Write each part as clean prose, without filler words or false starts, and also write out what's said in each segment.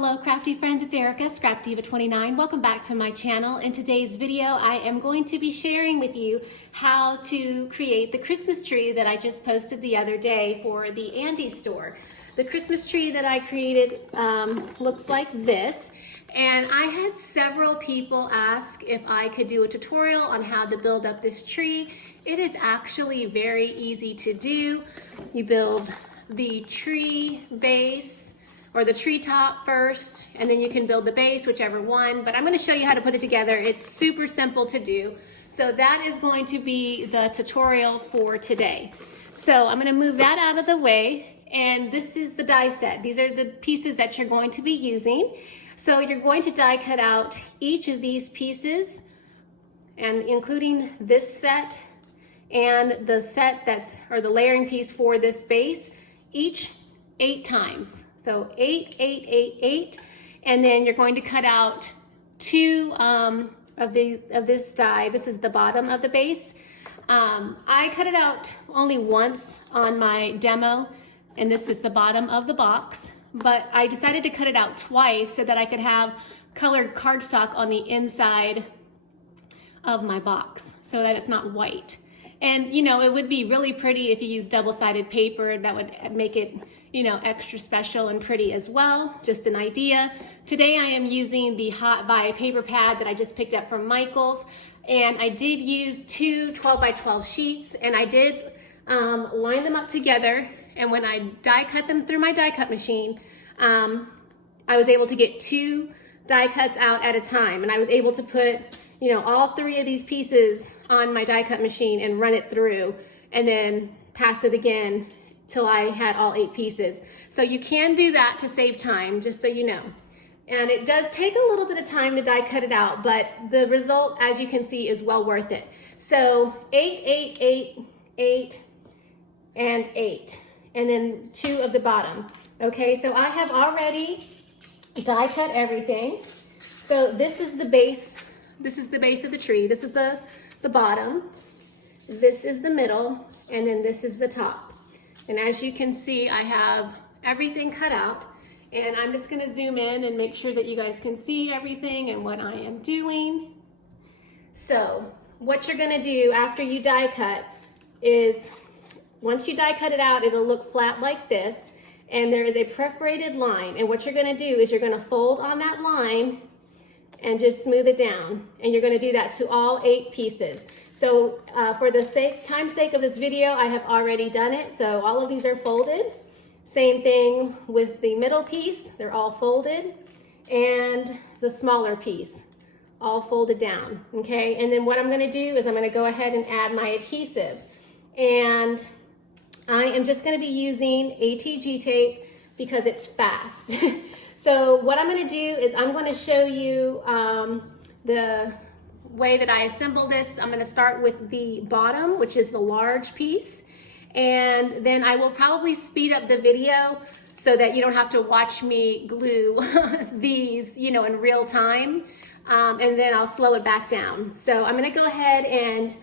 Hello crafty friends, it's Erica, Scrapdivatwentynine. Welcome back to my channel. In today's video, I am going to be sharing with you how to create the Christmas tree that I just posted the other day for the Andy store. The Christmas tree that I created looks like this, and I had several people ask if I could do a tutorial on how to build up this tree. It is actually very easy to do. You build the tree base or the tree top first, and then you can build the base, whichever one, but I'm going to show you how to put it together. It's super simple to do. So that is going to be the tutorial for today. So I'm going to move that out of the way, and this is the die set. These are the pieces that you're going to be using. So you're going to die cut out each of these pieces, and including this set and the set or the layering piece for this base, each 8 times. So 8, 8, 8, 8, and then you're going to cut out 2 of this die. This is the bottom of the base. I cut it out only once on my demo, and this is the bottom of the box, but I decided to cut it out twice so that I could have colored cardstock on the inside of my box so that it's not white. And you know, it would be really pretty if you use double-sided paper. That would make it, you know, extra special and pretty as well. Just an idea. Today I am using the Hot Buy paper pad that I just picked up from Michael's, and I did use 2 12x12 sheets, and I did line them up together, and when I die cut them through my die cut machine, I was able to get 2 die cuts out at a time, and I was able to put, you know, all 3 of these pieces on my die cut machine and run it through, and then pass it again till I had all 8 pieces. So you can do that to save time, just so you know. And it does take a little bit of time to die cut it out, but the result, as you can see, is well worth it. So 8, 8, 8, 8, and 8, and then 2 of the bottom. Okay, so I have already die cut everything. So this is the base. This is the base of the tree. This is the bottom. This is the middle, and then this is the top. And as you can see, I have everything cut out, and I'm just gonna zoom in and make sure that you guys can see everything and what I am doing. So what you're gonna do after you die cut is, once you die cut it out, it'll look flat like this, and there is a perforated line. And what you're gonna do is you're gonna fold on that line and just smooth it down. And you're gonna do that to all 8 pieces. So for the time's sake of this video, I have already done it. So all of these are folded. Same thing with the middle piece, they're all folded. And the smaller piece, all folded down, okay? And then what I'm gonna do is I'm gonna go ahead and add my adhesive. And I am just gonna be using ATG tape because it's fast. So what I'm gonna do is I'm gonna show you the way that I assemble this. I'm gonna start with the bottom, which is the large piece. And then I will probably speed up the video so that you don't have to watch me glue these, you know, in real time. And then I'll slow it back down. So I'm gonna go ahead and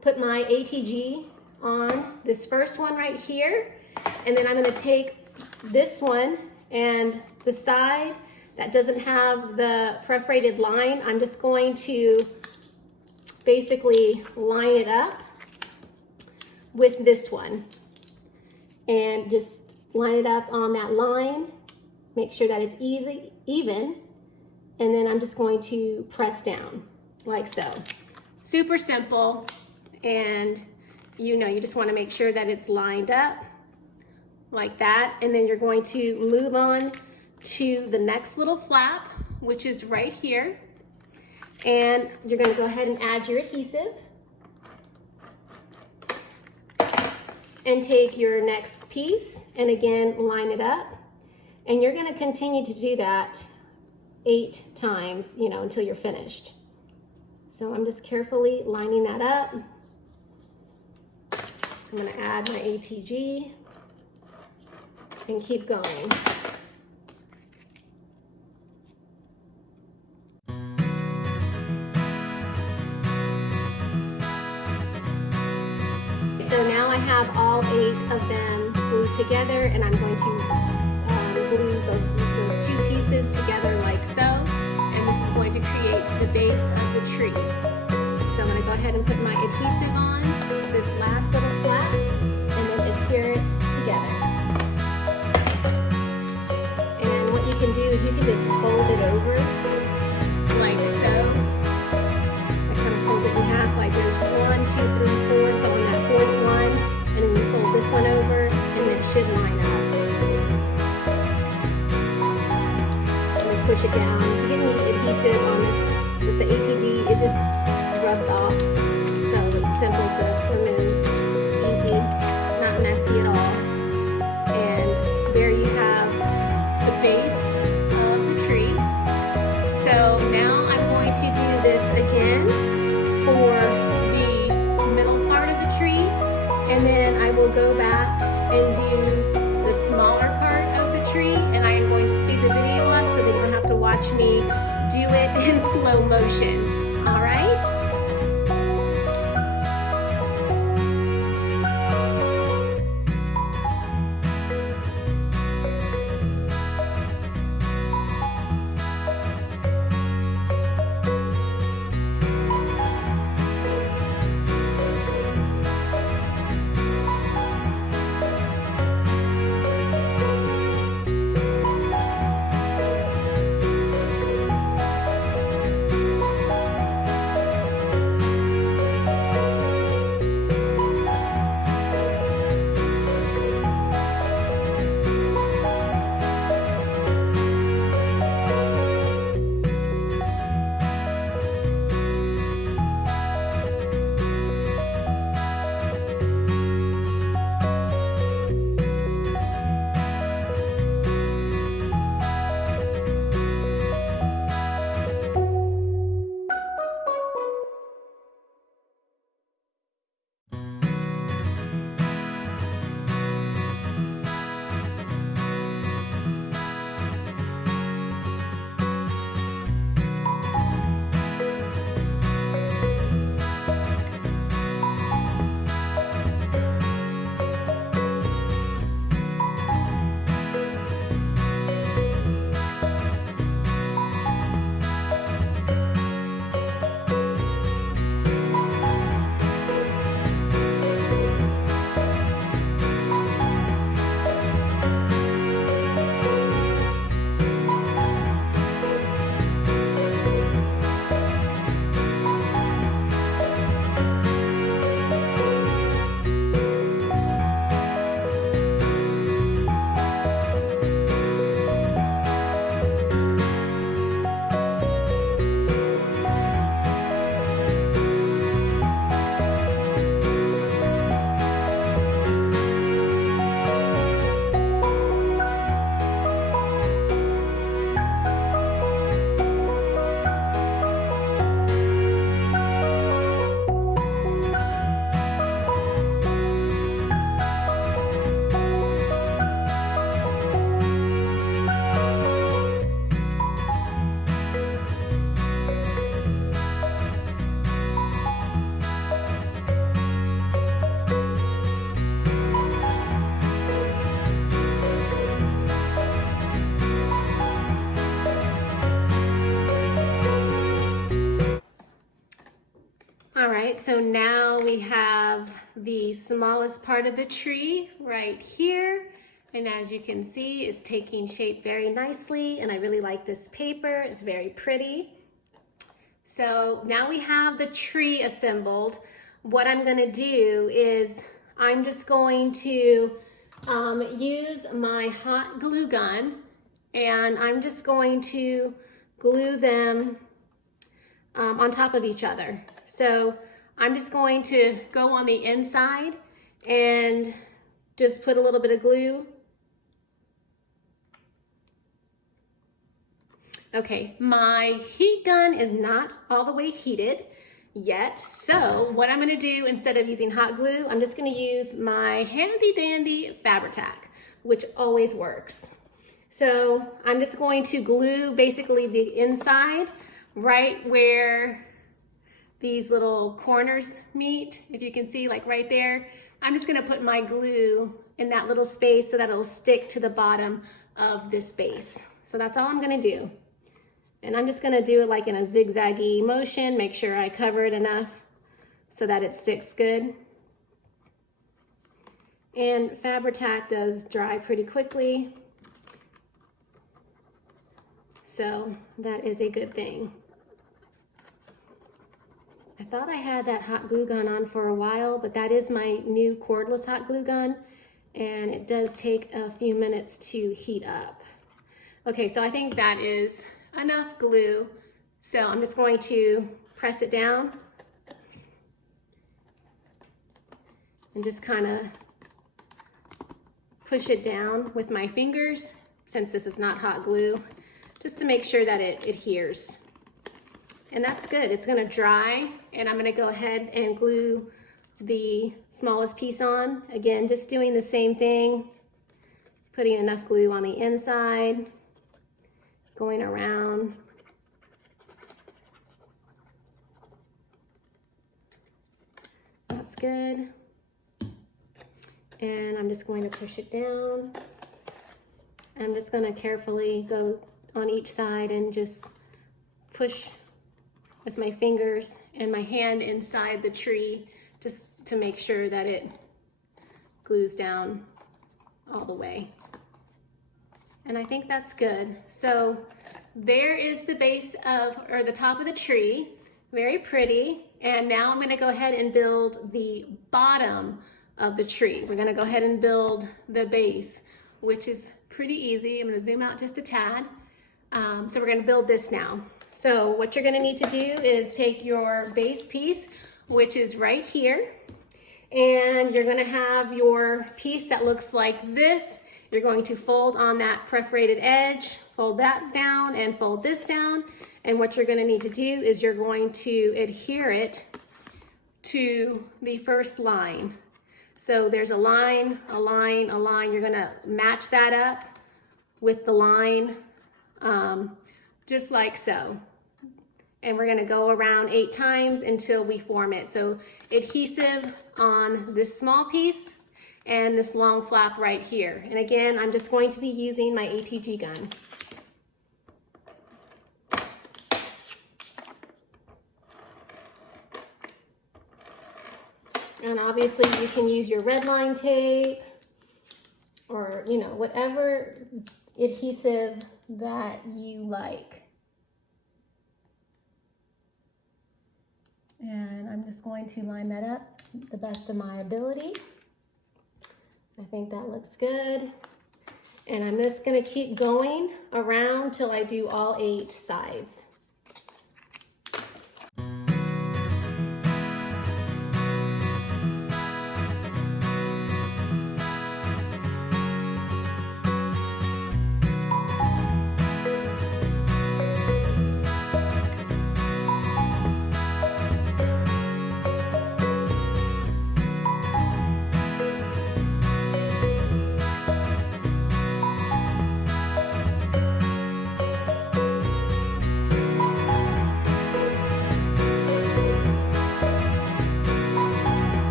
put my ATG on this first one right here. And then I'm gonna take this one, and the side that doesn't have the perforated line, I'm just going to basically line it up with this one, and just line it up on that line, make sure that it's even, and then I'm just going to press down like so. Super simple, and you know, you just want to make sure that it's lined up like that, and then you're going to move on to the next little flap, which is right here, and you're going to go ahead and add your adhesive, and take your next piece and again line it up, and you're going to continue to do that 8 times, you know, until you're finished. So I'm just carefully lining that up. I'm going to add my ATG and keep going. So now I have all 8 of them glued together, and I'm going to glue the 2 pieces pieces together like so, and this is going to create the base of the tree. So I'm going to go ahead and put my adhesive on this last little flap and then adhere it together. And what you can do is you can just fold it over like so. I kind of fold it in half, like there's 1, 2, 3, 4, so on that fourth one, and then you fold this one over, and it should line up. And just push it down. If you get any adhesive on this with the ATG, it just rubs off. So it's simple to remove, easy, not messy at all. And there you have the base of the tree. So now I'm going to do this again for the middle part of the tree, and then I will go back and do the smaller part of the tree, and I am going to speed the video up so that you don't have to watch me do it in slow motion. All right? right, so now we have the smallest part of the tree right here. And as you can see, it's taking shape very nicely, and I really like this paper. It's very pretty. So now we have the tree assembled. What I'm gonna do is I'm just going to use my hot glue gun, and I'm just going to glue them on top of each other. So I'm just going to go on the inside and just put a little bit of glue. Okay, my heat gun is not all the way heated yet, so what I'm going to do, instead of using hot glue, I'm just going to use my handy dandy Fabri-Tac, which always works. So I'm just going to glue basically the inside right where these little corners meet. If you can see, like right there, I'm just going to put my glue in that little space so that it'll stick to the bottom of this base. So that's all I'm gonna do. And I'm just gonna do it like in a zigzaggy motion, make sure I cover it enough so that it sticks good. And Fabri-Tac does dry pretty quickly, so that is a good thing. I thought I had that hot glue gun on for a while, but that is my new cordless hot glue gun, and it does take a few minutes to heat up. Okay, so I think that is enough glue, so I'm just going to press it down and just kind of push it down with my fingers, since this is not hot glue, just to make sure that it adheres. And that's good. It's gonna dry, and I'm gonna go ahead and glue the smallest piece on. Again, just doing the same thing, putting enough glue on the inside, going around. That's good. And I'm just going to push it down. I'm just going to carefully go on each side and just push with my fingers and my hand inside the tree, just to make sure that it glues down all the way. And I think that's good. So there is the base of, or the top of the tree, very pretty. And now I'm going to go ahead and build the bottom of the tree. We're gonna go ahead and build the base, which is pretty easy. I'm gonna zoom out just a tad. So we're gonna build this now. So what you're gonna need to do is take your base piece, which is right here, and you're gonna have your piece that looks like this. You're going to fold on that perforated edge, fold that down, and fold this down. And what you're gonna need to do is you're going to adhere it to the first line. So there's a line, a line, a line. You're gonna match that up with the line, just like so. And we're gonna go around 8 times until we form it. So adhesive on this small piece and this long flap right here. And again, I'm just going to be using my ATG gun. And obviously you can use your red line tape or, you know, whatever adhesive that you like. And I'm just going to line that up the best of my ability. I think that looks good. And I'm just gonna keep going around till I do all 8 sides.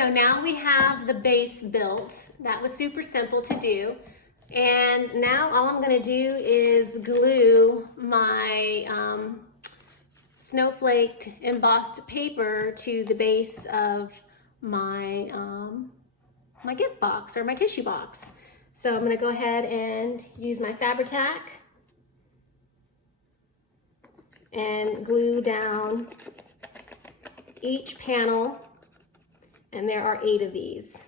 so now we have the base built. That was super simple to do. And now all I'm gonna do is glue my snowflaked embossed paper to the base of my, my gift box or my tissue box. So I'm gonna go ahead and use my Fabri-Tac and glue down each panel, and there are 8 of these.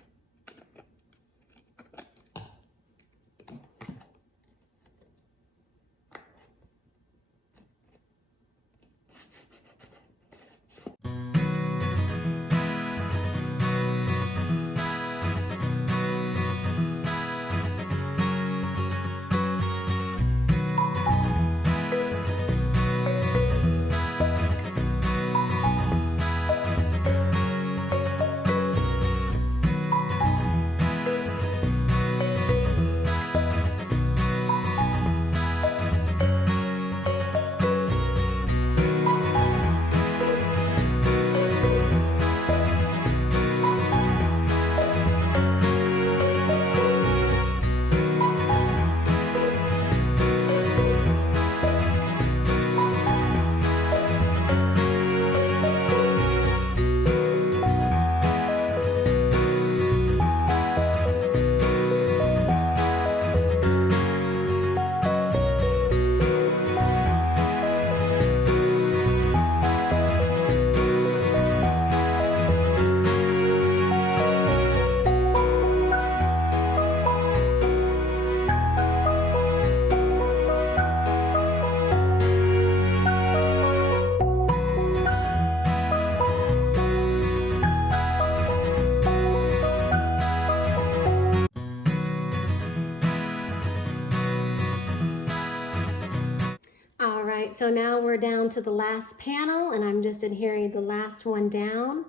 So now we're down to the last panel, and I'm just adhering the last one down,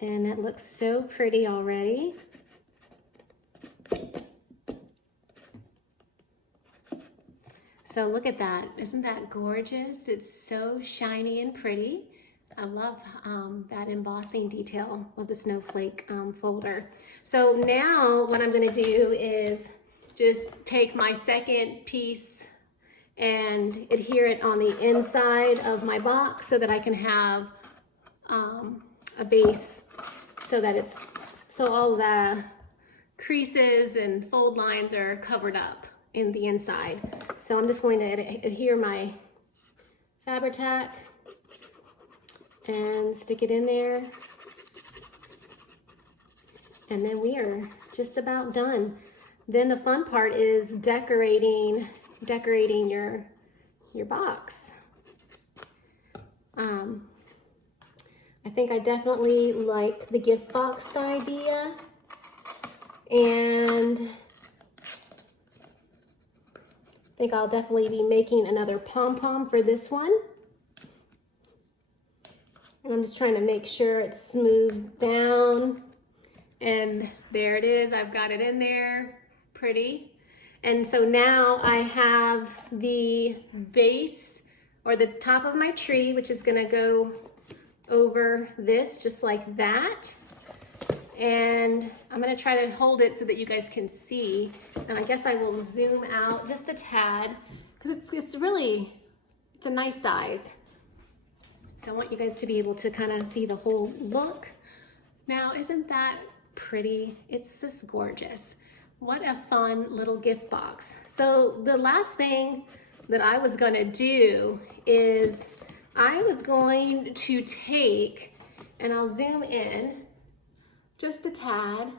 and it looks so pretty already. So look at that, isn't that gorgeous? It's so shiny and pretty. I love that embossing detail of the snowflake folder. So now what I'm gonna do is just take my second piece and adhere it on the inside of my box so that I can have a base so that all the creases and fold lines are covered up in the inside. So I'm just going to adhere my Fabri-Tac and stick it in there. And then we are just about done. Then the fun part is decorating your box. I think I definitely like the gift box idea, and I think I'll definitely be making another pom-pom for this one. And I'm just trying to make sure it's smoothed down, and there it is. I've got it in there, pretty. And so now I have the base or the top of my tree, which is gonna go over this just like that. And I'm gonna try to hold it so that you guys can see. And I guess I will zoom out just a tad because it's a nice size. So I want you guys to be able to kind of see the whole look. Now, isn't that pretty? It's just gorgeous. What a fun little gift box. So the last thing that I was gonna do is I was going to take, and I'll zoom in just a tad,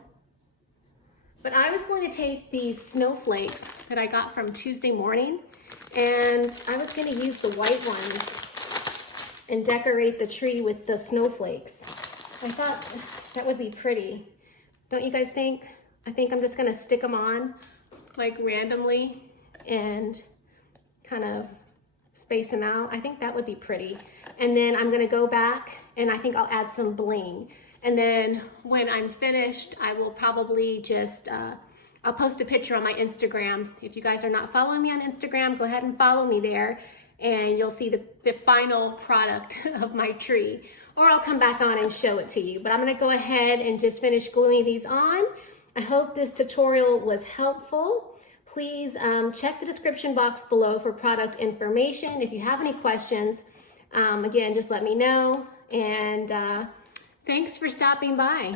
but I was going to take these snowflakes that I got from Tuesday morning, and I was gonna use the white ones and decorate the tree with the snowflakes. I thought that would be pretty. Don't you guys think? I think I'm just gonna stick them on like randomly and kind of space them out. I think that would be pretty. And then I'm gonna go back and I think I'll add some bling. And then when I'm finished, I will probably just, I'll post a picture on my Instagram. If you guys are not following me on Instagram, go ahead and follow me there and you'll see the final product of my tree. or I'll come back on and show it to you. But I'm gonna go ahead and just finish gluing these on. I hope this tutorial was helpful. Please check the description box below for product information. If you have any questions, again, just let me know. And thanks for stopping by.